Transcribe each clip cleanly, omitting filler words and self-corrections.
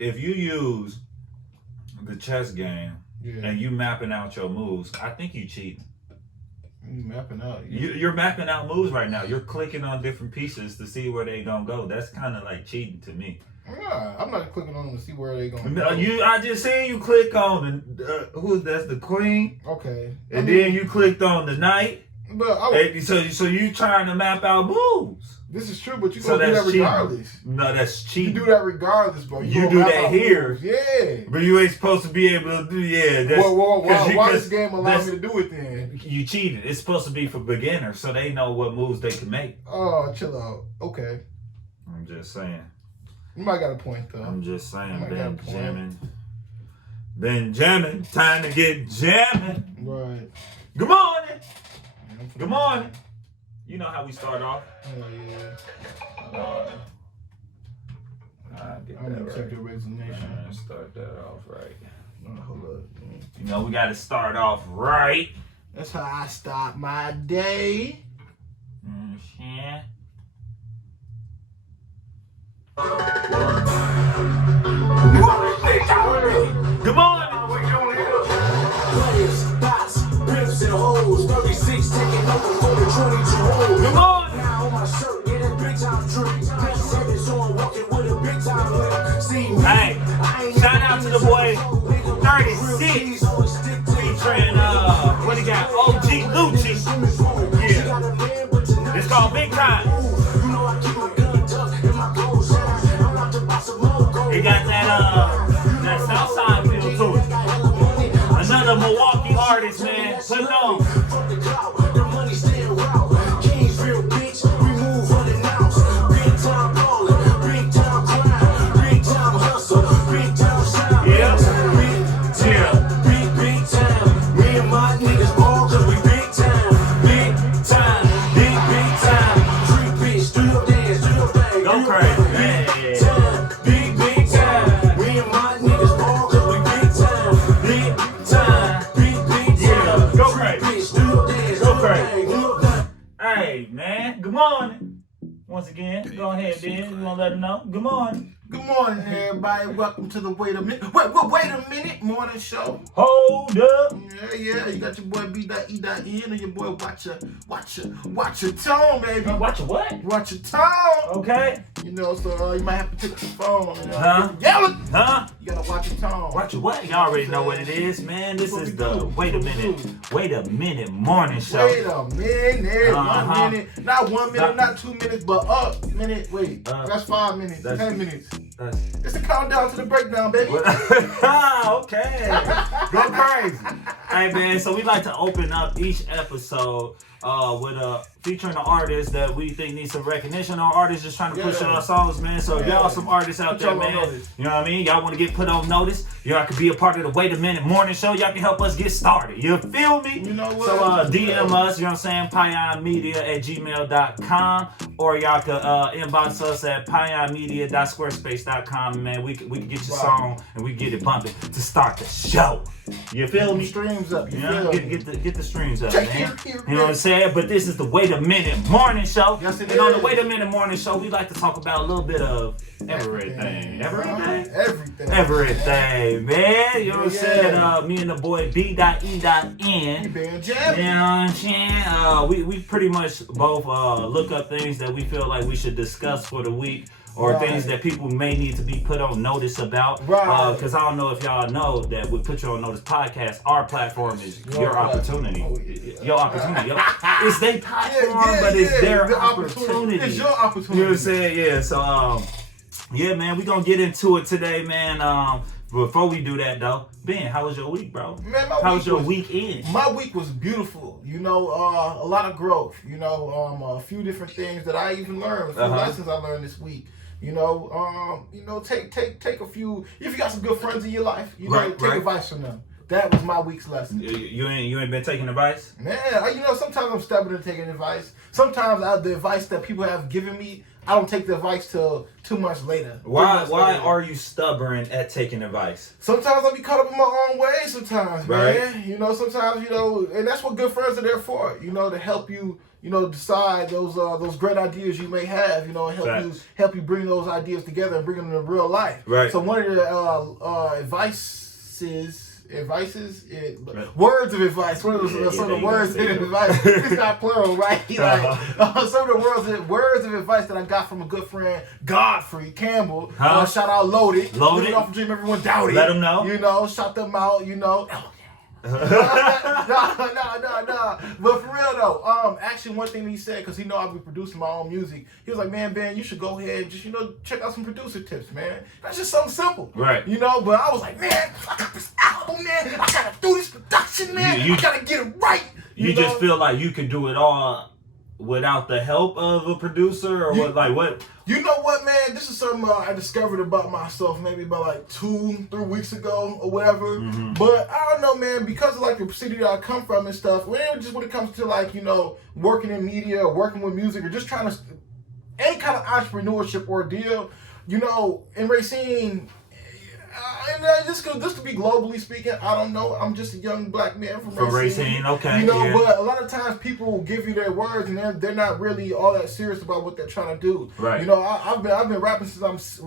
if you use the chess game Yeah. and you mapping out your moves, I think you cheating. You mapping out. You're mapping out moves right now. You're clicking on different pieces to see where they gonna go. That's kind of like cheating to me. Nah, I'm not clicking on them to see where they going. I just seen you click on that's the queen. Okay. And then you clicked on the knight. But so you trying to map out moves. This is true, but you gonna do that regardless. No, that's cheating. You do that regardless, bro. You do that here. Moves. Yeah. But you ain't supposed to be able to do That's, why this game allows me to do it then? You cheated. It's supposed to be for beginners, so they know what moves they can make. Oh, chill out. Okay. I'm just saying. You might got a point though. I'm just saying, Benjamin, time to get jamming. Right. Good morning. Good morning. You know how we start off. Oh yeah. I'm gonna check your resignation. Start that off right. Hold up. You know we gotta start off right. That's how I start my day. Yeah. Good morning. Players, bots, rips and holes, 36 taking over for the 22 holes. Good morning. Now on my shirt, get a big time drink. P7, so I'm walking with a big time lip. See me, Hey, shout out to the boy 36 featuring what he got? OG Lucci. Yeah. It's called Big Time. He got that Southside feel to it. Another Milwaukee artist, man. Put it on. The money staying wild. Kings real bitch. We move unannounced. Big time ballin', big time grind, big time hustle, big time shine. Yeah. Big time. Me and my niggas ball 'cause we big time. Big time. Big time. Free bitch. Do your dance. Do your thing. Go crazy. Big time. Big time. Me and my niggas ball 'cause we big time. Big time. Big time. Yeah. Go crazy. Bitch, do your dance. Go crazy. Hey, man. Good morning. Once again, go ahead, Ben. You want to let them know? Good morning. Good morning, everybody. Welcome to the Wait a Minute morning show. Hold up. Yeah. You got your boy B.E.N and your boy Watcha Tone, baby. Watch what? Watcha Tone. Okay. You know, so you might have to pick your phone. You know, Huh? yelling. Huh? You gotta watch your tone. Watch what? Y'all already know what it is, man. This is the Wait a Minute morning show. Wait a minute. 1 minute. Not 1 minute, Stop. not 2 minutes, but minute. Wait. That's 5 minutes. 10 minutes. It's a countdown to the breakdown, baby. Okay. Go crazy. Hey, man, so we like to open up each episode with featuring an artist that we think needs some recognition, or artists just trying to push our songs, man. So if y'all some artists out there, man, you know what I mean? Y'all want to get put on notice, y'all can be a part of the Wait a Minute morning show. Y'all can help us get started. You feel me? You know what? So DM us, you know what I'm saying, pionmedia@gmail.com, or y'all can inbox us at pionmedia.squarespace.com, man. We can get your song and we get it bumping to start the show. You feel me? Streams up. You know, get the streams up, Check man. here, You know what I'm saying? But this is the Wait a Minute morning show. Yes, it and on the is. Wait a Minute morning show, we like to talk about a little bit of everything. Everything, man. You know what I'm saying? Me and the boy B.E.N. You been jamming. You know what I'm saying? We pretty much both look up things that we feel like we should discuss for the week, or things that people may need to be put on notice about. Right. Because I don't know if y'all know that with Put You On Notice podcast, our platform is your opportunity. Your opportunity. It's their platform, but it's their opportunity. It's your opportunity. You know what I'm saying? Yeah. So, yeah, man, we gonna get into it today, man. Before we do that, though, Ben, how was your week, bro? Man, how was your weekend? My week was beautiful. You know, a lot of growth. You know, a few different things that I even learned. A few lessons I learned this week. You know, take a few. If you got some good friends in your life, you know, take advice from them. That was my week's lesson. You ain't been taking advice? Man, you know, sometimes I'm stubborn in taking advice. Sometimes the advice that people have given me, I don't take the advice till 2 months later. Why are you stubborn at taking advice? Sometimes I be caught up in my own way. Sometimes, Right. man. You know, sometimes and that's what good friends are there for. To help you. Decide those great ideas you may have. And help you bring those ideas together and bring them to real life. Right. So one of the words of advice. One of the words of advice. It's not plural, right? Some of the words of advice that I got from a good friend, Godfrey Campbell. Shout out Loaded. Loaded. Off the dream, everyone doubted. Let them know. Shout them out. No. But for real though, actually one thing he said, because he know I'll be producing my own music, he was like, man, Ben, you should go ahead and just, check out some producer tips, man. That's just something simple. Right. But I was like, man, I got this album, man. I gotta do this production, man. I gotta get it right. You just feel like you could do it all without the help of a producer, or what? You know what, man? This is something I discovered about myself maybe about like 2-3 weeks ago or whatever. Mm-hmm. But I don't know, man, because of like the city that I come from and stuff, when it comes to like, working in media or working with music or just trying to, any kind of entrepreneurship ordeal, in Racine, and this could be globally speaking. I don't know. I'm just a young black man from Racine. Okay. But a lot of times people will give you their words and they're not really all that serious about what they're trying to do. Right. I've been rapping since I was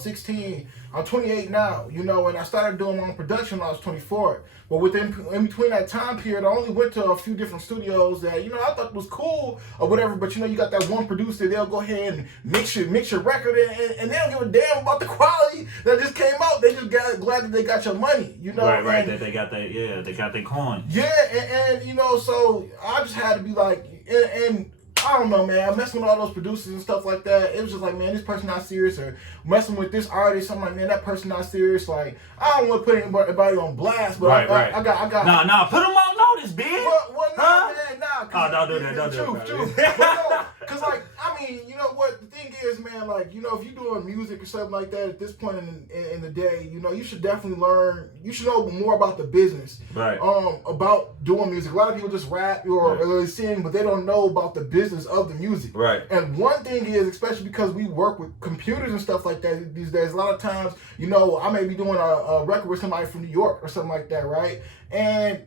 16. I'm 28 now. And I started doing my own production when I was 24. But in between that time period, I only went to a few different studios that I thought was cool or whatever. But you got that one producer, they'll go ahead and mix your record and they don't give a damn about the quality that just came out. They just glad that they got your money. Right. That they got that. They got their coin. Yeah, and so I just had to be like, and I don't know, man. I'm messing with all those producers and stuff like that. It was just like, man, this person not serious, or messing with this artist. I'm like, man, that person not serious. Like, I don't want to put anybody on blast, but right. I got. Nah, put them on notice, B.E.N. Well, man, nah. Oh, don't do that. Don't do it. Truth. But no, because like, I mean, you know what? The thing is, man, like, if you're doing music or something like that at this point in the day, you should definitely learn. You should know more about the business. Right. About doing music. A lot of people just rap or sing, but they don't know about the business of the music. Right. And one thing is, especially because we work with computers and stuff like that these days, a lot of times, I may be doing a record with somebody from New York or something like that, right? And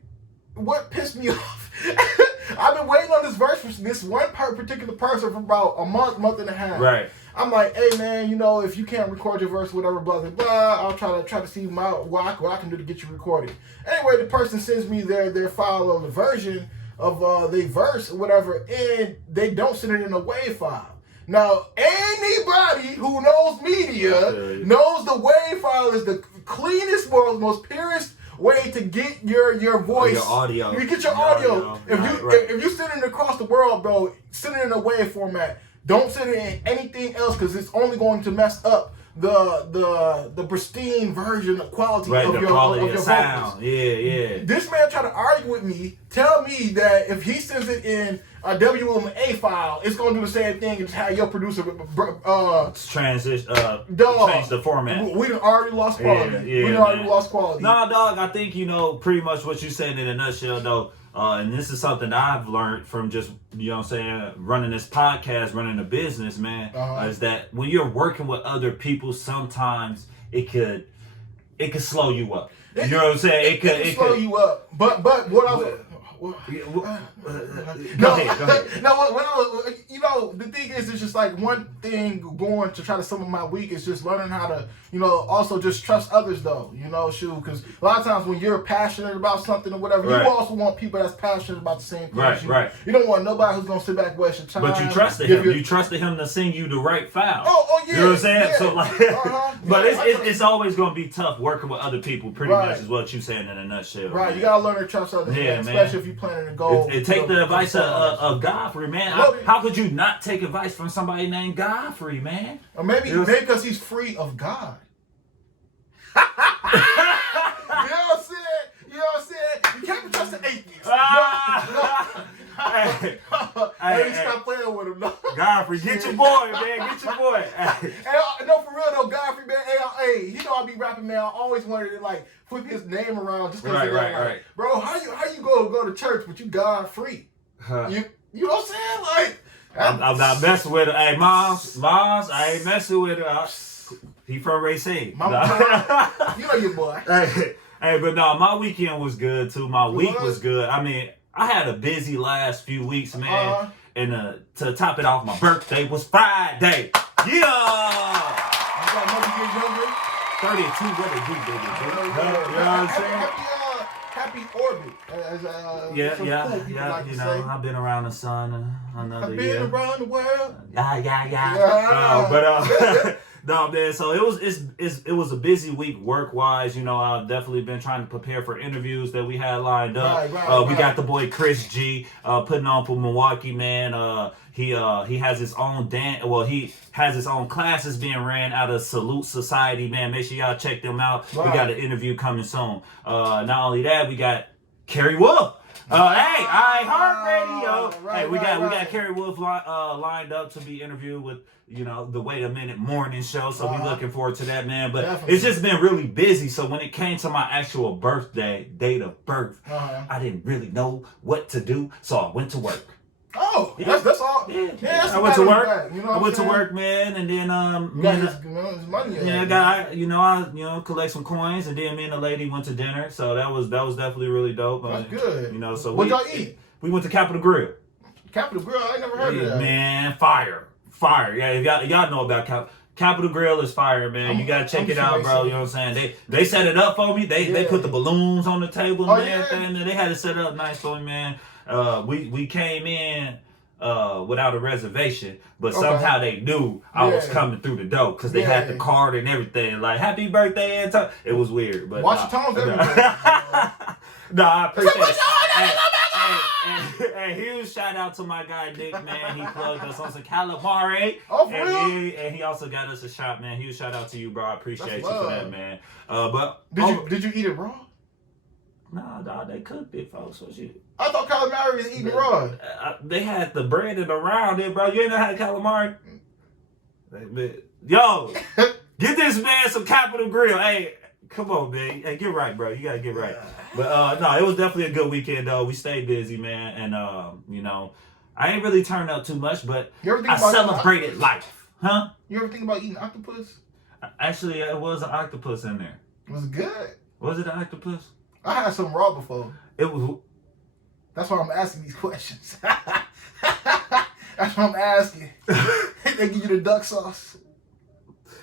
what pissed me off, I've been waiting on this verse from this one particular person for about a month and a half. Right. I'm like, hey man, if you can't record your verse, whatever, blah blah blah, I'll try to see what I can do to get you recorded. Anyway, the person sends me their file of the version of the verse or whatever, and they don't send it in a WAV file. Now, anybody who knows media knows the WAV file is the cleanest, most purest way to get your voice. Your audio. You get your audio. If you send it across the world, bro, send it in a WAV format. Don't send it in anything else, because it's only going to mess up the pristine version of quality of your sound. vocals. Yeah. This man tried to argue with me, tell me that if he sends it in a WMA file, it's gonna do the same thing and have your producer change the format. We done already lost quality. Lost quality. Nah, dog, I think pretty much what you said in a nutshell though. And this is something that I've learned from just, running this podcast, running a business, man, is that when you're working with other people, sometimes it could slow you up. You know what I'm saying? It could slow you up. But what I was... Go ahead. No, the thing is, it's just like one thing going to try to sum up my week is just learning how to, also just trust others though, because a lot of times when you're passionate about something or whatever, you also want people that's passionate about the same thing. Right. You don't want nobody who's going to sit back and waste your time. But you trusted him. You trusted him to sing you the right file. Oh yeah. You know what I'm saying? Yeah. So but it's always going to be tough working with other people, pretty much is what you're saying in a nutshell. Right, man. You got to learn to trust others, man. Especially if you're planning to go. Take the advice of Godfrey, man. How could you not take advice from somebody named Godfrey, man? Or maybe because he's free of God. You know what I'm saying? You can't trust an atheist. Hey, stop playing with him. No. Godfrey, get your boy, man. Get your boy. No, for real though, Godfrey, man. Hey, I be rapping, man. I always wanted to flip his name around just because right. Bro, how you go to church but you God free? You know what I'm saying? I'm not messing with her. Hey, moms, I ain't messing with her. He from Racine. Mama, you know your boy. Hey, but no, my weekend was good too. My week was good. I mean, I had a busy last few weeks, man. And to top it off, my birthday was Friday. Yeah! You got another year younger? 32, what it do, baby? You know what I'm saying? Happy orbit. Yeah. You know, I've been around the sun another year. I've been around the world. Yeah. But no, man. So it was a busy week work wise. You know, I've definitely been trying to prepare for interviews that we had lined up. We got the boy Chris G putting on for Milwaukee, man. He has his own he has his own classes being ran out of Salute Society, man. Make sure y'all check them out. We got an interview coming soon. Not only that, we got Kerry Wolf. iHeartRadio. Hey, we got Kerry Wolf lined up to be interviewed with, you know, the Wait a Minute morning show. So we looking forward to that, man. But it's just been really busy. So when it came to my actual date of birth, I didn't really know what to do. So I went to work. Oh, yeah. That's all. Yeah, that's I went to work. You know I went to work, man, and then his money. I collect some coins, and then me and the lady went to dinner. So that was definitely really dope. That's good. You know, so what y'all eat? We went to Capitol Grill. Capitol Grill, I never heard of that. Man, fire. Yeah, y'all know about Capitol Grill is fire, man. You gotta check it out, bro. You know what I'm saying? They set it up for me. They put the balloons on the table and everything. They had it set up nice for me, man. We came in without a reservation, but somehow they knew I was coming through the door because they had the card and everything. Like, happy birthday, Anton. It was weird, but watch your tones everywhere. I appreciate it. Hey, huge shout out to my guy Nick, man. He plugged us on some calamari. Oh, for real? And he also got us a shot, man. Huge shout out to you, bro. I appreciate you for that, man. But did you eat it raw? Nah, dog, they cooked it, folks. What you? I thought calamari was eaten raw. They had the bread and around it, bro. You ain't know how to calamari? Yo, get this man some Capitol Grill. Hey, come on, man. Hey, get right, bro. You gotta get right. But no, it was definitely a good weekend, though. We stayed busy, man, and you know, I ain't really turned up too much, but I celebrated life, huh? You ever think about eating octopus? Actually, it was an octopus in there. Was it good? Was it an octopus? I had some raw before. It was. That's why I'm asking these questions. That's what I'm asking. They give you the duck sauce.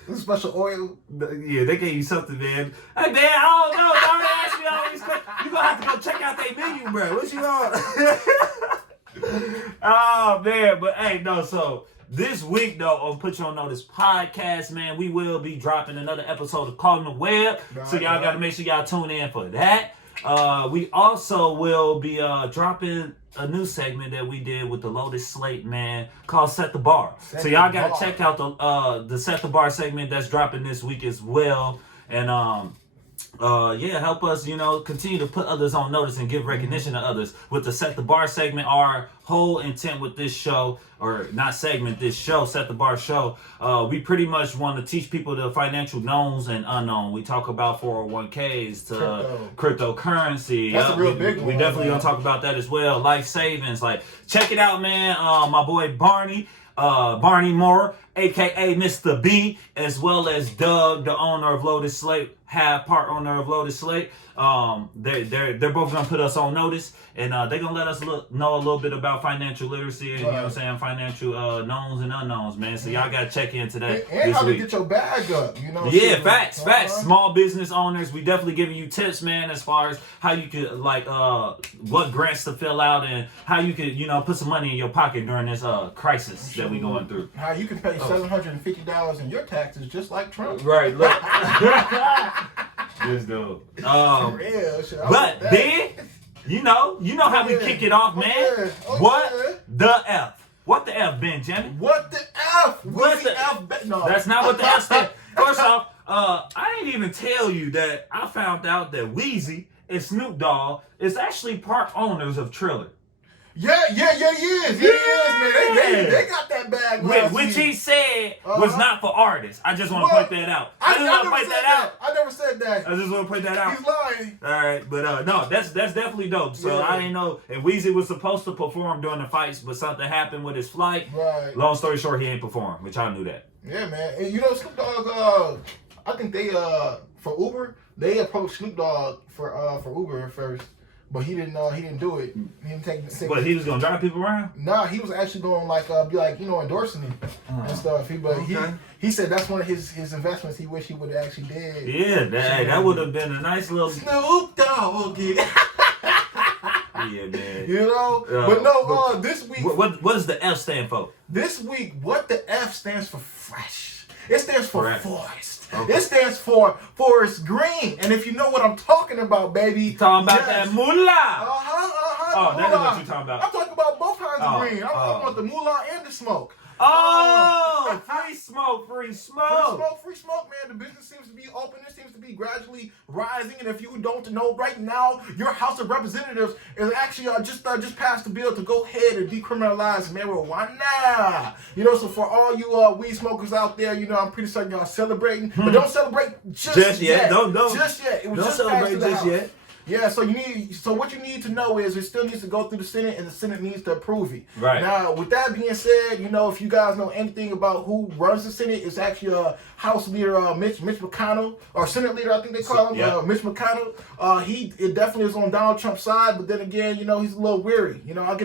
The special oil. Yeah, they gave you something, man. Hey, man, I don't know. Don't ask me all these questions. You're going to have to go check out their menu, bro. What you on? Oh, man. But, hey, no, so this week, though, on Put You On Notice podcast, man, we will be dropping another episode of Calling the Web. So y'all got to make sure y'all tune in for that. We also will be dropping a new segment that we did with the Lotus Slate, man, called Set the Bar. So y'all got to check out the Set the Bar segment that's dropping this week as well. And help us, you know, continue to put others on notice and give recognition to others. With the Set the Bar segment, our whole intent with this show, or not segment, this show, Set the Bar show, we pretty much want to teach people the financial knowns and unknown. We talk about 401ks to cryptocurrency. That's a real big one. We definitely gonna talk about that as well. Life savings. Like, check it out, man. My boy Barney Moore, aka Mr. B, as well as Doug, the owner of Lotus Slate, half part owner of Lotus Slate. They're both gonna put us on notice, and they're gonna let us know a little bit about financial literacy and you know what I'm saying, financial knowns and unknowns, man. So y'all gotta check into that. And how to get your bag up, you know. Yeah, facts. Small business owners, we definitely giving you tips, man, as far as how you could what grants to fill out and how you could, you know, put some money in your pocket during this crisis that we going through. How you can pay $750 in your taxes just like Trump. Right, look. This dude. But then, you know how we kick it off, man. What the F? What the F, Benjamin? What the F? What the F? No. That's not what the F said. First off, I didn't even tell you that I found out that Weezy and Snoop Dogg is actually part owners of Triller. Yeah, he is. He is, man. They got that bag. Which he said was not for artists. I just want to point that out. I never said that. I just want to point that out. He's lying. All right, but no, that's definitely dope. So I didn't know if Weezy was supposed to perform during the fights, but something happened with his flight. Right. Long story short, he ain't performed, which I knew that. Yeah, man. And you know, Snoop Dogg. I think they for Uber, they approached Snoop Dogg for Uber at first. But he didn't do it. He didn't take the. But he was gonna drive people around? Nah, he was actually going be like, endorsing it and stuff. He said that's one of his investments. He wish he would have actually did. Yeah, that would have been a nice little Snoop Dogg. Yeah, man. You know, but no. This week, what does the F stand for? This week, what the F stands for? Fresh. It stands for forest. Okay. It stands for Forest Green. And if you know what I'm talking about, baby. You talking about that moolah. Oh, that is what you're talking about. I'm talking about both kinds of green. I'm talking about the moolah and the smoke. Oh, free smoke. Free smoke, man. The business seems to be open. It seems to be gradually rising. And if you don't know right now, your House of Representatives is actually just passed a bill to go ahead and decriminalize marijuana. You know, so for all you weed smokers out there, you know, I'm pretty certain y'all celebrating, but don't celebrate just yet. Don't just yet. It was don't just celebrate just yet. Yeah, so what you need to know is it still needs to go through the Senate, and the Senate needs to approve it. Right. Now, with that being said, you know, if you guys know anything about who runs the Senate, it's actually House Leader Mitch McConnell, or Senate Leader, I think they call him, Mitch McConnell. It definitely is on Donald Trump's side, but then again, you know, he's a little weary. You know,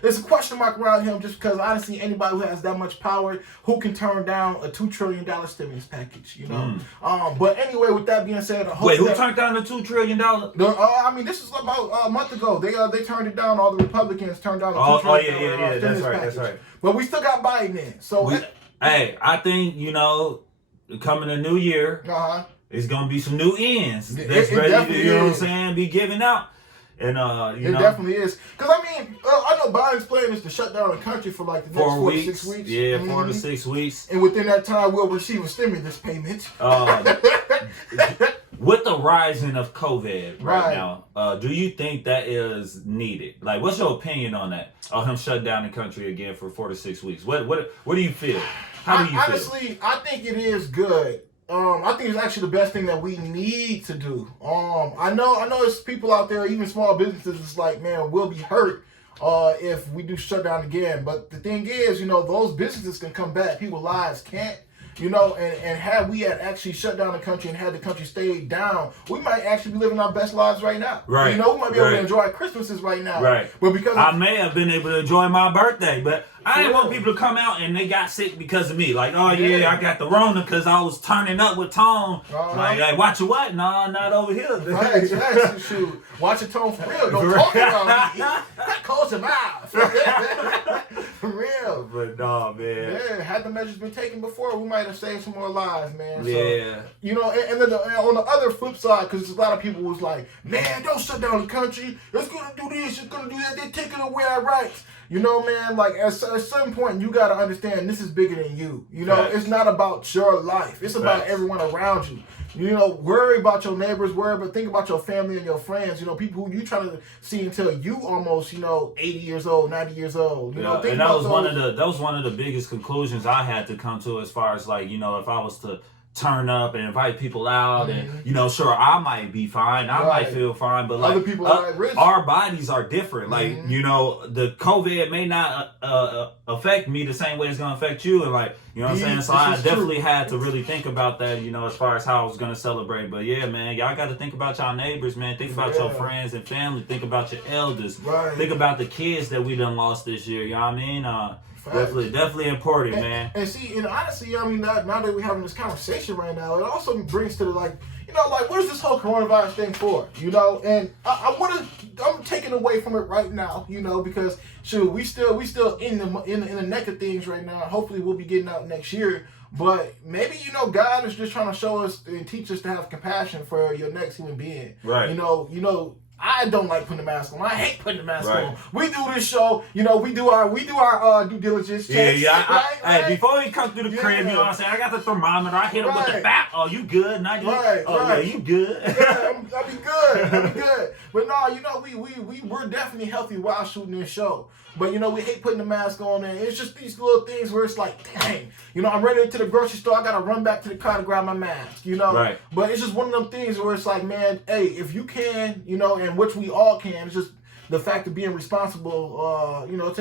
there's a question mark around him just because I don't see anybody who has that much power who can turn down a $2 trillion stimulus package. You know. But anyway, with that being said, wait, who turned down the $2 trillion? I mean, this is about a month ago. They turned it down. All the Republicans turned down the $2 trillion yeah. That's right. That's right. But we still got Biden in. So hey, I think, you know, coming a new year, it's gonna be some new ends. That's ready to, you know what I'm saying, be given out. And it definitely is. Because I mean, I know Biden's plan is to shut down the country for like the next 4 to 6 weeks. Yeah, 4 to 6 weeks. And within that time, we'll receive a stimulus payment. With the rising of COVID right now, do you think that is needed? Like, what's your opinion on that? Of him shut down the country again for 4 to 6 weeks? What do you feel? How do you feel? Honestly, I think it is good. I think it's actually the best thing that we need to do. I know there's people out there, even small businesses, it's like, man, we'll be hurt if we do shut down again. But the thing is, you know, those businesses can come back. People's lives can't. You know, and had we had actually shut down the country and had the country stayed down, we might actually be living our best lives right now. Right. You know, we might be able to enjoy Christmases right now. Right. But because I may have been able to enjoy my birthday, but I didn't want people to come out and they got sick because of me. Like, I got the Rona because I was turning up with Tone. Like, Watcha what? No, not over here. Right, shoot. Watch your tone for real. Don't talk about me. Close your mouth. For real. But no, man. Yeah, had the measures been taken before, we might have saved some more lives, man. Yeah. So, you know, and then on the other flip side, because a lot of people was like, man, don't shut down the country. It's going to do this, it's going to do that. They're taking away our rights. You know, man, like at a certain point, you got to understand this is bigger than you. You know, It's not about your life. It's about everyone around you. You know, worry about your neighbors, think about your family and your friends, you know, people who you trying to see until you almost, 80 years old, 90 years old. You know, and that was one of the biggest conclusions I had to come to as far as like, if I was to turn up and invite people out and sure, I might be fine, I might feel fine, but like other people are at risk. Our bodies are different. Like the COVID may not affect me the same way it's gonna affect you, and like what I'm saying. So I definitely had to really think about that, as far as how I was gonna celebrate. But yeah, man, y'all got to think about y'all neighbors, man. Think about your friends and family. Think about your elders. Right. Think about the kids that we done lost this year. You know what I mean? Definitely important, man. And see, and honestly, I mean, now that we're having this conversation right now, it also brings to the what is this whole coronavirus thing for? And I'm taking away from it right now, because shoot, we still in the neck of things right now. Hopefully, we'll be getting out next year. But maybe, God is just trying to show us and teach us to have compassion for your next human being. Right. I don't like putting the mask on. I hate putting the mask Right. on. We do this show, you know, we do our due diligence checks. Yeah. Right? Hey, before he comes through the crib, you know what I'm saying? I got the thermometer. I hit him with the bat. Oh, you good? Not you. Right, Oh, right. yeah, you good. Yeah, I'll be good. I'll be good. But no, you know, we're definitely healthy while shooting this show. But you know, we hate putting the mask on, and it's just these little things where it's like, dang, you know, I'm running to the grocery store, I gotta run back to the car to grab my mask, you know. Right. But it's just one of them things where it's like, man, hey, if you can, you know, and which we all can, it's just the fact of being responsible, you know,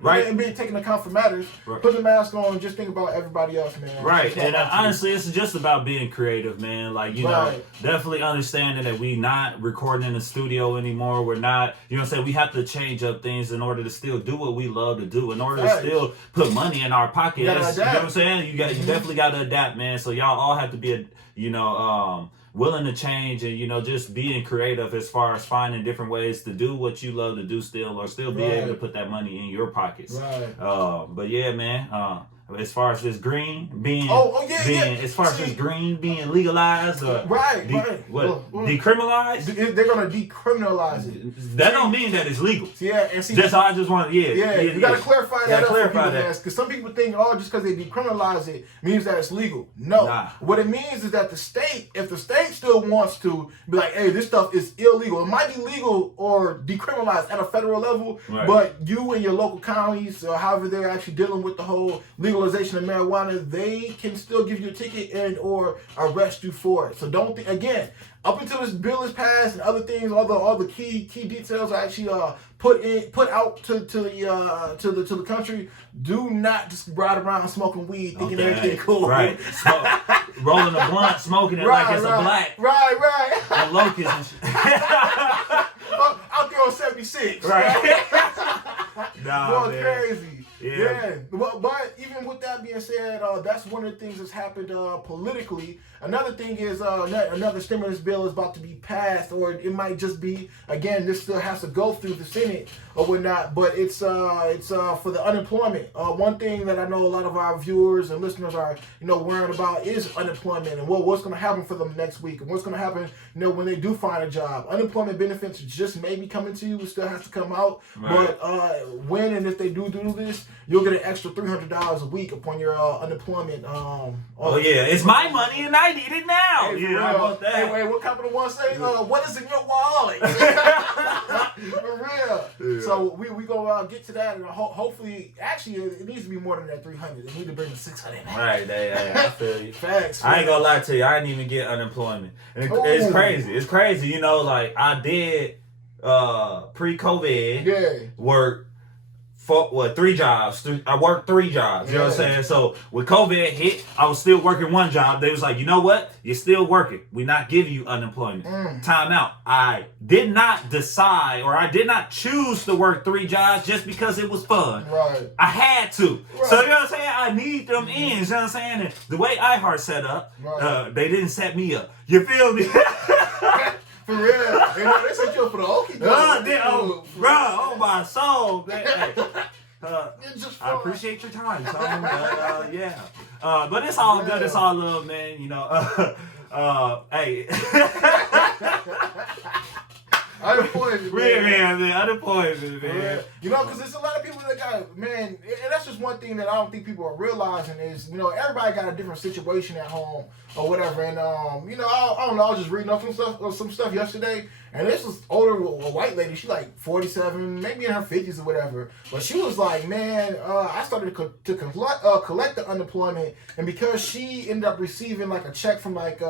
right. and being taking account for matters. Right. Put the mask on and just think about everybody else, man. Right, It's not and about you. honestly, it's just about being creative, man. Like, you know, Right. definitely understanding that we not recording in the studio anymore. We're not, you know what I'm saying? We have to change up things in order to still do what we love to do, in order Right. to still put money in our pocket. You gotta You know adapt. what I'm saying? You definitely got to adapt, man. So y'all all have to be, willing to change and, you know, just being creative as far as finding different ways to do what you love to do still, or still be Right. able to put that money in your pockets. Right. But yeah, man, as far as this green being, as far as this green being legalized or Right. decriminalized, They're gonna decriminalize it. that don't mean that it's legal. Yeah, and see, Just I just want you gotta clarify that up for people, clarify man. Because some people think, oh, just because they decriminalize it means that it's legal. No, Nah. what it means is that if the state still wants to be like, hey, this stuff is illegal. It might be legal or decriminalized at a federal level, Right. but you and your local counties, or however they're actually dealing with the whole legalization of marijuana, they can still give you a ticket and or arrest you for it. So don't think again. Up until this bill is passed and other things, all the key details are actually put out to the country. Do not just ride around smoking weed thinking everything cool. Right. Rolling a blunt, smoking it like it's a black. Right. A locust and shit. Out there on 76. Right. Nah, Going man. crazy. Yeah. But even with that being said, that's one of the things that's happened politically. Another thing is another stimulus bill is about to be passed, or it might just be, again, this still has to go through the Senate or whatnot, but it's for the unemployment. One thing that I know a lot of our viewers and listeners are, you know, worrying about is unemployment and what's going to happen for them next week and what's going to happen, you know, when they do find a job. Unemployment benefits just may be coming to you. It still has to come out. Right. But when and if they do this, you'll get an extra $300 a week upon your unemployment. Oh yeah, it's my money and I need it now. Hey, Yeah, how about that? Hey, wait, what Capital One say? What is in your wallet? For real. Yeah. So we go get to that, and hopefully, actually, it needs to be more than that 300. They need to bring the 600. Right, I feel you. Facts. I ain't gonna lie to you, I didn't even get unemployment. And it's Ooh. crazy. It's crazy, you know, like I did pre-COVID work for 3 jobs. I worked 3 jobs. You know what I'm saying? So when COVID hit, I was still working 1 job. They was like, you know what? You're still working. We're not giving you unemployment. Time out. I did not decide, or I did not choose to work 3 jobs just because it was fun. Right. I had to. Right. So you know what I'm saying? I need them ends. You know what I'm saying? And the way iHeart set up, they didn't set me up. You feel me? For real. You know, they set you up for the okie oh my soul. Man. Hey, just I appreciate your time, son. Yeah. But it's all good. It's all love, man. You know. Hey. Unemployment, man. Unemployment, man. You know, because there's a lot of people that got, man, and that's just one thing that I don't think people are realizing is, you know, everybody got a different situation at home or whatever. And, you know, I don't know, I was just reading up some stuff yesterday, and this was older, a white lady, she like 47, maybe in her 50s or whatever. But she was like, man, I started to collect the unemployment, and because she ended up receiving like a check from like,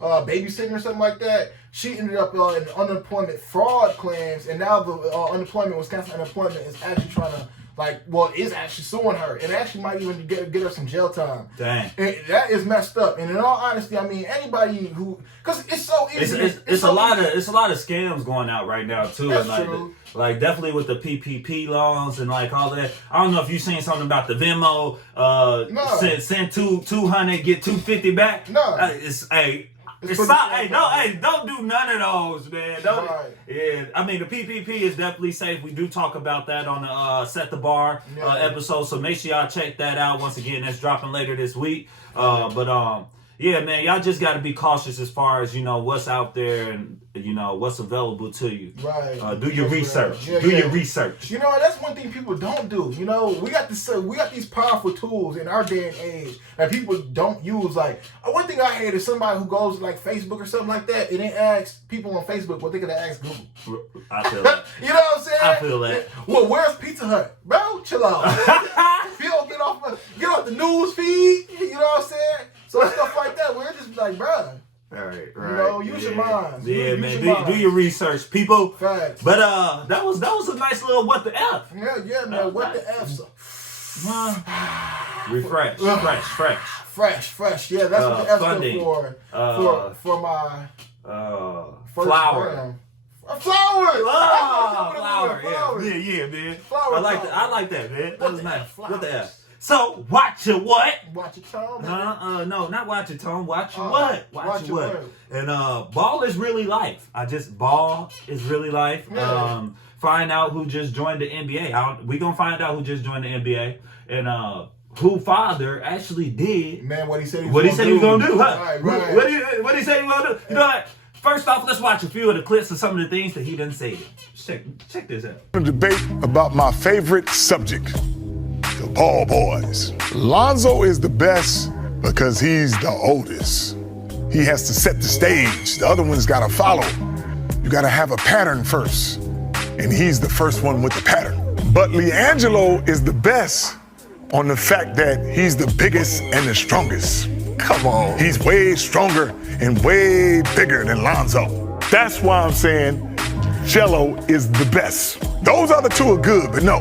babysitting or something like that, she ended up in unemployment fraud claims, and now the Wisconsin unemployment is actually trying to is actually suing her, and actually might even get her some jail time. Dang. And that is messed up. And in all honesty, I mean, anybody who, because it's so easy. It's a lot of scams going out right now too. That's and true. Like definitely with the PPP loans and like all that. I don't know if you seen something about the Venmo. No. Send 200, get 250 back. No. Don't do none of those, man. Right. Yeah, I mean the PPP is definitely safe. We do talk about that on the Set the Bar episode, so make sure y'all check that out. Once again, that's dropping later this week. yeah, man, y'all just got to be cautious as far as, what's out there and, what's available to you. Right. Do your research. Yeah, do your research. That's one thing people don't do. We got these powerful tools in our day and age that people don't use. Like, one thing I hate is somebody who goes to like Facebook or something like that and they ask people on Facebook what they could ask Google. I feel that. You know what I'm saying? I feel that. Well, where's Pizza Hut? Bro, chill out. You don't get off the news feed. You know what I'm saying? So stuff like that, we're just like, bruh. Right. Use your minds. Yeah, man. Do your research, people. Facts. But that was a nice little what the F. Yeah, man. What the F? Refresh. Fresh. Yeah, that's what the F funding. For my first flower. round. Flowers. Flower. Yeah, man. Flower. I like that, man. That was nice. Flowers. What the F? So, watch your what? Watch your tone. No, not watch your tone. Watch your what? Watch your what? And ball is really life. Ball is really life. Yeah. Find out who just joined the NBA. We gonna find out who just joined the NBA and who father actually did. Man, what he said he was gonna do. Huh? Right. What he said he was gonna do? You know what? First off, let's watch a few of the clips of some of the things that he done said. Check this out. A debate about my favorite subject, the ball boys. Lonzo is the best because he's the oldest. He has to set the stage. The other ones gotta follow. You gotta have a pattern first. And he's the first one with the pattern. But LiAngelo is the best on the fact that he's the biggest and the strongest. Come on. He's way stronger and way bigger than Lonzo. That's why I'm saying Jello is the best. Those other two are good, but no.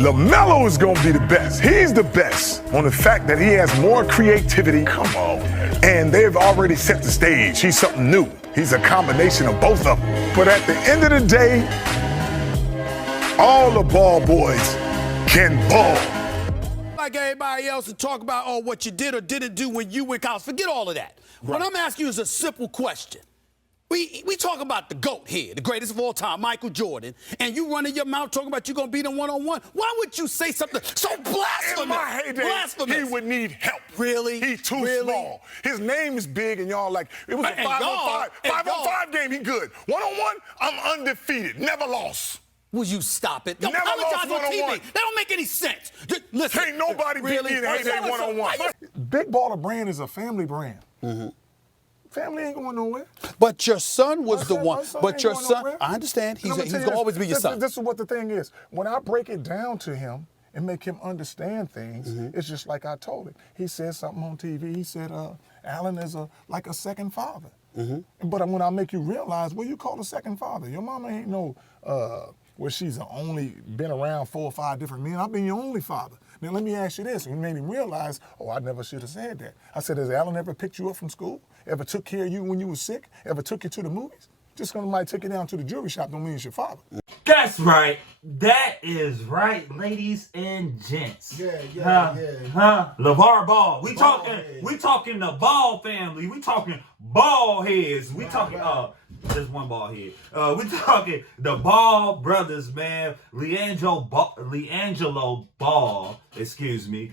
LaMelo is gonna be the best. He's the best on the fact that he has more creativity. Come on. And they've already set the stage. He's something new. He's a combination of both of them. But at the end of the day, all the ball boys can ball. Like everybody else to talk about, what you did or didn't do when you were in college. Forget all of that. Right. What I'm asking you is a simple question. We talk about the GOAT here, the greatest of all time, Michael Jordan, and you running your mouth talking about you going to beat him one-on-one. Why would you say something so blasphemous? In my heyday, he would need help. Really? He's too small. His name is big, and y'all like, it was a 5-on-5 game, he good. One-on-one, I'm undefeated, never lost. Will you stop it? Don't Never apologize lost on TV. one-on-one. That don't make any sense. Listen. Ain't nobody beat me in heyday one-on-one. Big Baller brand is a family brand. Mm-hmm. Family ain't going nowhere. But your son was the one. But your son, nowhere. I understand. He's going to always be your son. This is what the thing is. When I break it down to him and make him understand things, it's just like I told him. He said something on TV. He said, Alan is like a second father. But when I make you realize, what you call a second father? Your mama ain't no, she's only been around 4 or 5 different men. I've been your only father. Now, let me ask you this. It made him realize, I never should have said that. I said, has Alan ever picked you up from school? Ever took care of you when you were sick? Ever took you to the movies? Just because somebody took you down to the jewelry shop don't mean it's your father. That's right. That is right, ladies and gents. Yeah. LeVar Ball. We talking the Ball family. We talking ball heads. We talking just one ball head. We talking the Ball brothers, man. LiAngelo Ball, excuse me.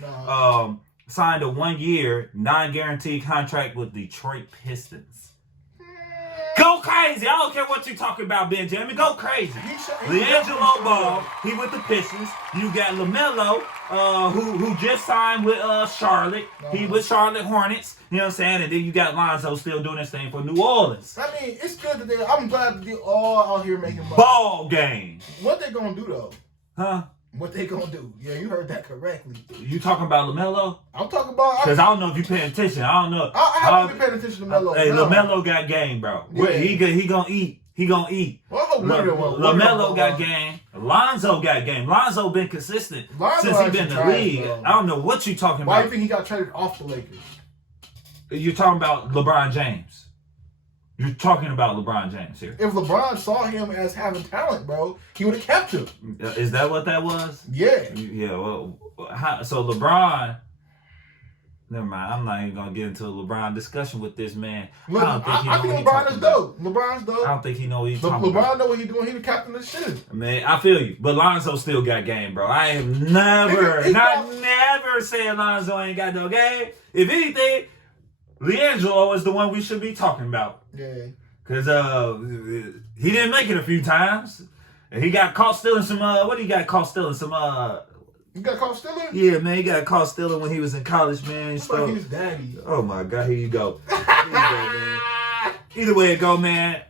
Signed a 1-year, non-guaranteed contract with Detroit Pistons. Go crazy. I don't care what you talking about, Benjamin. Go crazy. LiAngelo Ball, he with the Pistons. You got LaMelo, who just signed with Charlotte. He with Charlotte Hornets. You know what I'm saying? And then you got Lonzo still doing this thing for New Orleans. I mean, it's good that I'm glad that they're all out here making money. Ball game. What they gonna do though? Huh? What they gonna do? Yeah, you heard that correctly. You talking about LaMelo? I'm talking about... Because I don't know if you paying attention. I don't know. I haven't been paying attention to LaMelo. Hey, LaMelo got game, bro. Yeah. He gonna eat. He gonna eat. LaMelo got game. Lonzo got game. Lonzo been consistent since he been in the league. Bro. I don't know what you talking about. Why do you think he got traded off the Lakers? You're talking about LeBron James. You're talking about LeBron James here. If LeBron saw him as having talent, bro, he would have kept him. Is that what that was? Yeah. Yeah, well, so LeBron... Never mind. I'm not even going to get into a LeBron discussion with this man. Look, I think LeBron is dope. LeBron's dope. I don't think he know what he's talking about. LeBron know what he's doing. He the captain of the shit. Man, I feel you. But Lonzo still got game, bro. I ain't never said Lonzo ain't got no game. If anything... LiAngelo is the one we should be talking about. Yeah. Cause he didn't make it a few times. And he got caught stealing some what he got caught stealing? Some You got caught stealing? Yeah, man, he got caught stealing when he was in college, man. He stole. His daddy. Oh my God, here you go. Man. Either way it go, man.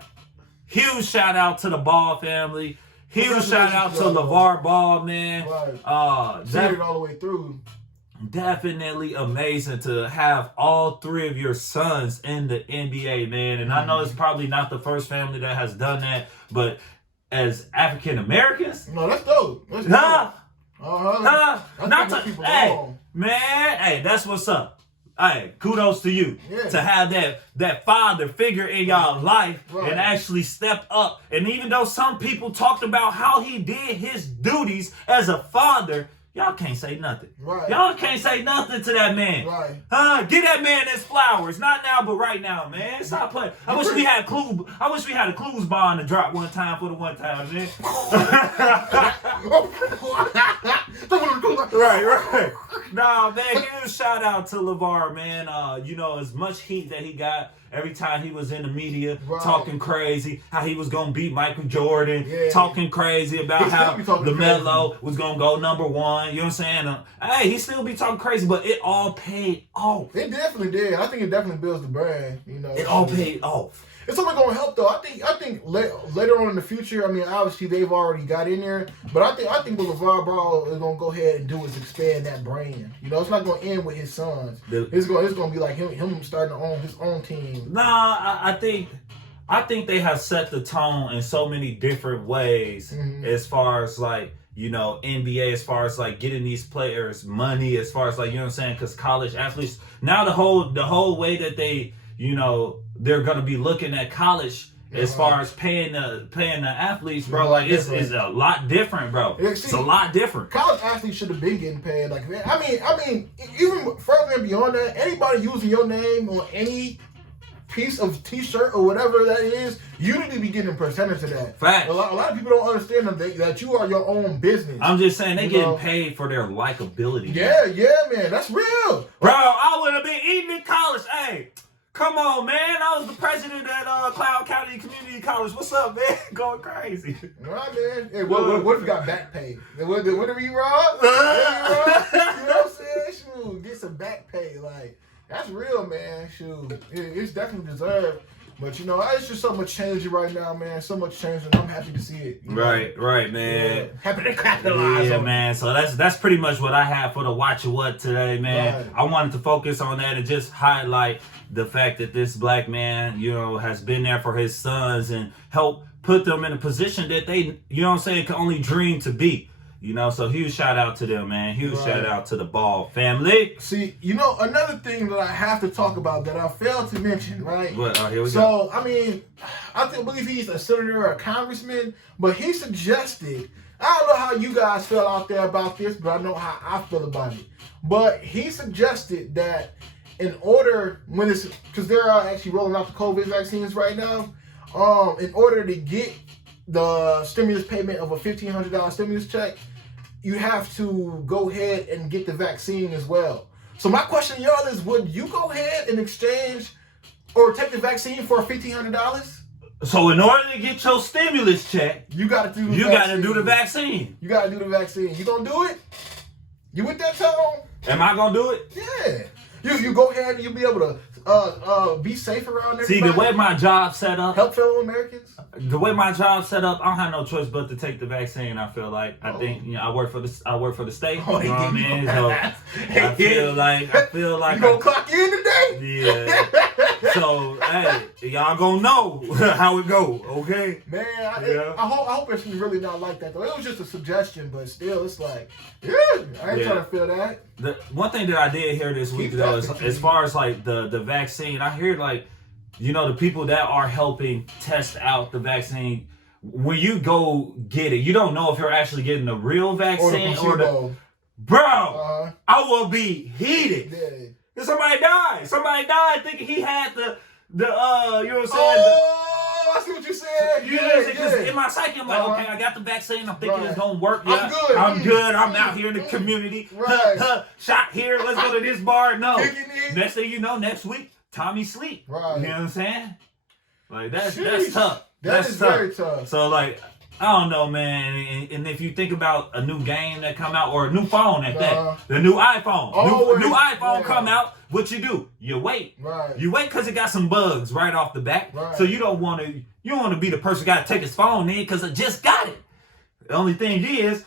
Huge shout out to the Ball family. Huge shout out to LeVar Ball, man. Right. Seen it all the way through. Definitely amazing to have all three of your sons in the NBA, man. And I know it's probably not the first family that has done that, but as African Americans, no, that's dope. That's dope. Not to hey, man, hey, that's what's up. Hey, kudos to you to have that father figure in y'all life and actually step up. And even though some people talked about how he did his duties as a father, y'all can't say nothing. Right. Y'all can't say nothing to that man. Right. Give that man his flowers. Not now, but right now, man. Stop playing. I wish we had a clues bond to drop one time for the one time, man. Right. Nah, man, huge shout out to LeVar, man. As much heat that he got every time he was in the media talking crazy, how he was going to beat Michael Jordan, talking crazy about how LaMelo was going to go number one. You know what I'm saying? Hey, he still be talking crazy, but it all paid off. It definitely did. I think it definitely builds the brand. It all paid off. It's only going to help though. I think later on in the future. I mean, obviously they've already got in there, but I think what LeVar Ball is going to go ahead and do is expand that brand. It's not going to end with his sons. It's going to be like him starting to own his own team. Nah, I think they have set the tone in so many different ways as far as like. NBA, as far as like getting these players money, as far as like, you know what I'm saying? Because college athletes, now the whole way that they, they're going to be looking at college as far as paying the athletes, bro, like it's a lot different, bro. It's a lot different. College athletes should have been getting paid. Like, I mean, even further and beyond that, anybody using your name on any piece of t-shirt or whatever that is, you need to be getting a percentage of that. Fact. A lot of people don't understand that you are your own business. I'm just saying they getting paid for their likability. Yeah, man, that's real. Bro, I would have been eating in college. Hey, come on, man. I was the president at Cloud County Community College. What's up, man? Going crazy. All right, man. Hey, what if you got back pay? Whatever you rob? You know what I'm saying? Shoot, get some back pay. Like, that's real, man. Shoot, it's definitely deserved. But it's just so much changing right now, man. So much changing. I'm happy to see it. Right, man. Yeah. Happy to capitalize. Yeah, man. So that's pretty much what I have for the Watcha What today, man. Right. I wanted to focus on that and just highlight the fact that this black man, has been there for his sons and help put them in a position that they, can only dream to be. So huge shout out to them, man. Huge shout out to the Ball family. See, another thing that I have to talk about that I failed to mention, right? What? Here we go. So, I mean, I believe he's a senator or a congressman, but he suggested, I don't know how you guys feel out there about this, but I know how I feel about it. But he suggested that in order, because they're actually rolling out the COVID vaccines right now, in order to get the stimulus payment of a $1,500 stimulus check, you have to go ahead and get the vaccine as well. So my question to y'all is, would you go ahead and exchange or take the vaccine for $1,500? So in order to get your stimulus check, you got to do the vaccine. You got to do the vaccine. You gonna do it? You with that tone? Am I gonna do it? Yeah. You go ahead and you'll be able to be safe around everybody. See, the way my job set up, help fellow Americans. The way my job set up, I don't have no choice but to take the vaccine. I feel like I think I work for the state. You know what I mean? So I feel like you gonna clock in today? Yeah. So hey, y'all gonna know how it go, okay? Man, I hope it's really not like that though. It was just a suggestion, but still, it's like, I ain't trying to feel that. The one thing that I did hear this week though is, as far as like the vaccine, I hear like, the people that are helping test out the vaccine, when you go get it, you don't know if you're actually getting the real vaccine or the bro. I will be heated. Yeah. If somebody died thinking he had the you know what I'm saying? I see what you're saying. You know what I'm saying? Because in my psyche, I'm like, okay, I got the vaccine. I'm thinking it's gonna work. Yeah, I'm good. I'm out here in the community. Right. Shot here. Let's go to this bar. No. Next thing you know, next week, Tommy sleep. Right. You know what I'm saying? Like that's Sheesh. tough. That's very tough. So like, I don't know, man. And if you think about a new game that come out or a new phone at that, the new iPhone, new iPhone come out, what you do? You wait. Right. You wait because it got some bugs right off the bat. Right. So you don't want to be the person got to take his phone in because I just got it. The only thing is,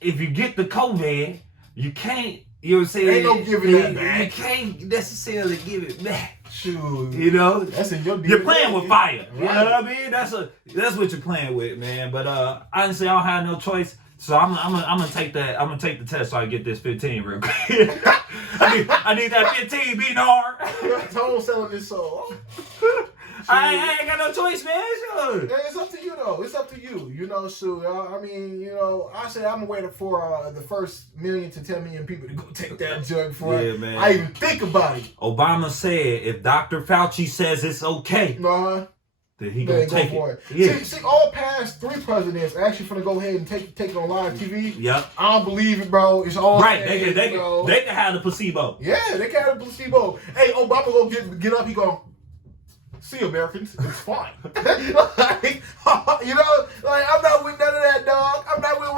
if you get the COVID, you can't. You know what I'm saying? Ain't no giving that back. You can't necessarily give it back. Shoot. You know, that's in your you're playing with fire. Right. You know what I mean? That's what you're playing with, man. But honestly, I don't have no choice. So I'm gonna take that. I'm gonna take the test so I get this 15 real quick. I need that 15 beating hard. Tone selling this soul. I ain't got no choice, man. Sure. Yeah, it's up to you though. It's up to you. You know, shoot. I mean, I say I'm waiting for the first 1 million to 10 million people to go take that drug before I even think about it. Obama said if Dr. Fauci says it's okay, then he gonna take it. Yeah. See, all past 3 presidents actually finna go ahead and take it on live TV. Yep. I don't believe it, bro. It's all right. They can have the placebo. Yeah, they can have the placebo. Hey, Obama gonna get up. He go, see, Americans, it's fine. Like, I'm not with none of that, dog. I'm not with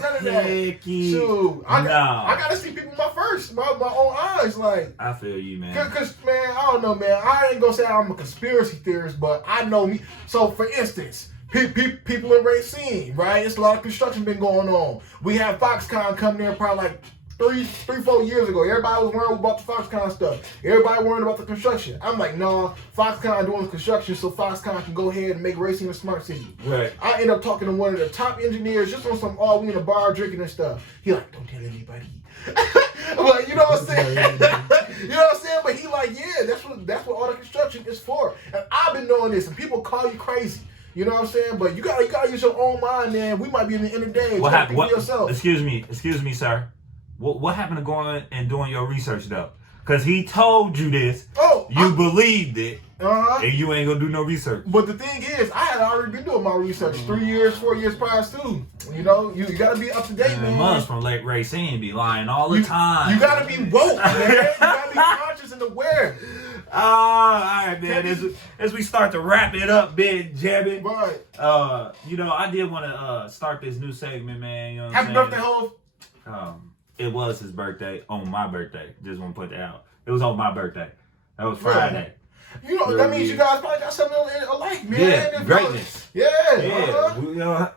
none of that. Shoot, I gotta see people my own eyes. Like, I feel you, man. Cause man, I don't know, man. I ain't gonna say I'm a conspiracy theorist, but I know me. So, for instance, people in Racine, right? It's a lot of construction been going on. We had Foxconn come there probably like 3-4 years ago. Everybody was worrying about the Foxconn stuff. Everybody worried about the construction. I'm like, no, Foxconn doing the construction so Foxconn can go ahead and make Racine a smart city. Right. I end up talking to one of the top engineers just on some we in a bar drinking and stuff. He like, don't tell anybody. I'm like, you know what I'm saying? You know what I'm saying? But he like, yeah, that's what all the construction is for. And I've been knowing this, and people call you crazy. You know what I'm saying? But you gotta use your own mind, man. We might be in the end of the day. What happened? Yourself. Excuse me, sir. What happened to going and doing your research though? Because he told you this. You believed it. And you ain't gonna do no research. But the thing is, I had already been doing my research 3 years, 4 years prior too. You know, you gotta be up to date, man. Mums from Lake Racine be lying all the time. You gotta be woke, man. You gotta be conscious and aware. All right, man. As we start to wrap it up, Big Jebby. Right. I did want to start this new segment, man. You know what Happy I'm birthday, saying? Hov. It was his birthday on my birthday. Just want to put that out. It was on my birthday. That was Friday. You know, that means you guys probably got something alike, man. Yeah, greatness. Yeah.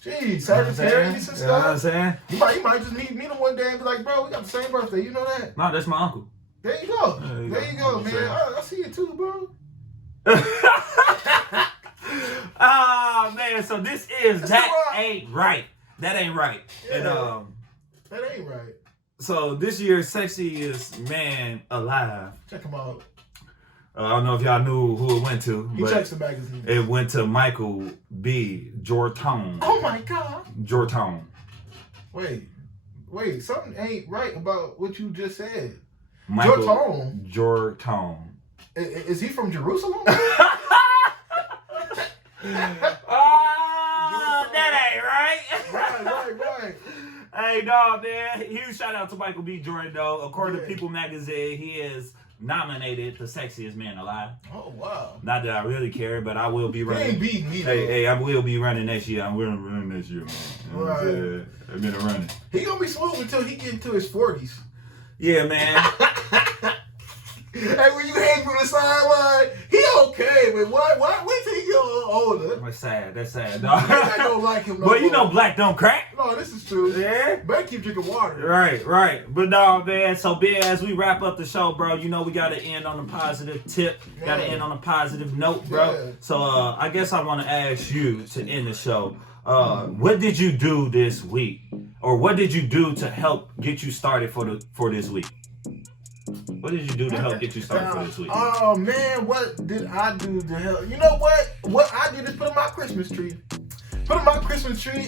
Geez, Sagittarius and stuff. You know what I'm saying? You might just meet him one day and be like, bro, we got the same birthday. You know that? No, that's my uncle. There you go. There you go, man. I see it too, bro. Man. So this is That Ain't Right. That Ain't Right. Yeah. And that ain't right. So this year's sexiest man alive. Check him out. I don't know if y'all knew who it went to. He checks the magazine. It went to Michael B. Jordan. Oh my God. Jordan. Wait, something ain't right about what you just said. Jordan. Is he from Jerusalem? That ain't right. Right. Hey, dog, man. Huge shout out to Michael B. Jordan, though. According to People Magazine, he is nominated the sexiest man alive. Oh, wow. Not that I really care, but I will be running. He ain't beating me, though. Hey, I will be running next year. I'm going to run this year, man. You know right. I'm going to run it. He going to be smooth until he get into his 40s. Yeah, man. Hey, when you hang from the sideline, he okay, but wait till he get a little older. That's sad, dog. I don't like him no But you more. know black don't crack. No, this is true. Yeah. Better keep drinking water. Right. But no, man, so Ben, as we wrap up the show, bro, you know we gotta end on a positive tip. Yeah. Gotta end on a positive note, bro. Yeah. So I guess I wanna ask you to end the show. What did you do this week? Or what did you do to help get you started for this week? What did you do to help get you started for this week? Oh man, what did I do to help? You know what? What I did is put up my Christmas tree.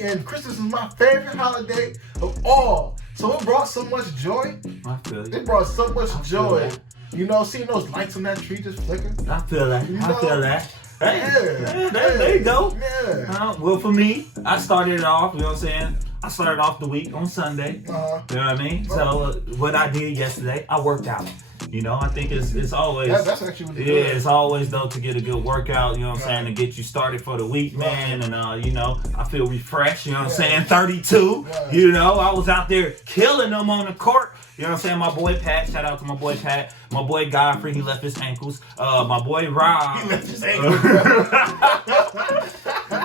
And Christmas is my favorite holiday of all. So it brought so much joy. I feel you. It brought so much joy. You know, seeing those lights on that tree just flicker. I feel that. You I know? feel that. Hey, Yeah. there you go. Yeah. Well, for me, I started it off, you know what I'm saying? I started off the week on Sunday. You know what I mean? Right. So what I did yesterday, I worked out. You know, I think it's always That's actually really good. it's always dope to get a good workout, you know what I'm saying, to get you started for the week, man. And you know, I feel refreshed, you know what I'm saying? 32. You know, I was out there killing them on the court. You know what I'm saying? My boy Pat, shout out to my boy Pat. My boy Godfrey, he left his ankles. My boy Rob. He left his ankles.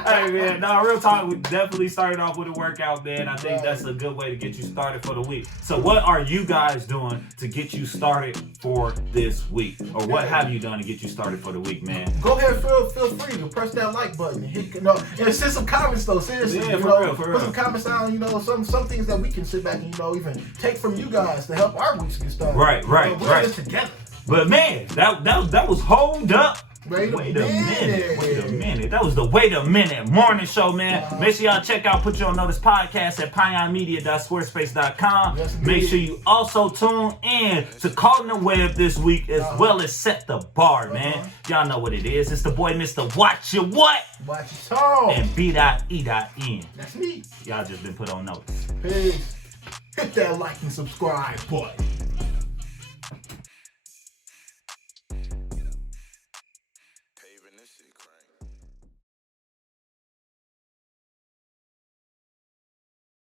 Hey man, no, real talk, we definitely started off with a workout, man. I think that's a good way to get you started for the week. So what are you guys doing to get you started for this week? Or what have you done to get you started for the week, man? Go ahead, feel free to press that like button. Hit, and send some comments though, seriously. Yeah, you for know, real, for real. Put some comments down, you know, some things that we can sit back and, you know, even take from you guys to help our weeks get started. Right. We're in this together. But man, that was hold up. Wait a Wait a minute. That was the Wait a Minute morning show, man. Make sure y'all check out Put You On Notice podcast at pionmedia.squarespace.com. Yes, Make sure you also tune in to Caught in the Web this week as well as Set the Bar, man. Y'all know what it is. It's the boy Mr. Watcha What? Watch your tone. And B.E.N. That's me. Y'all just been put on notice. Peace. Hit that like and subscribe button.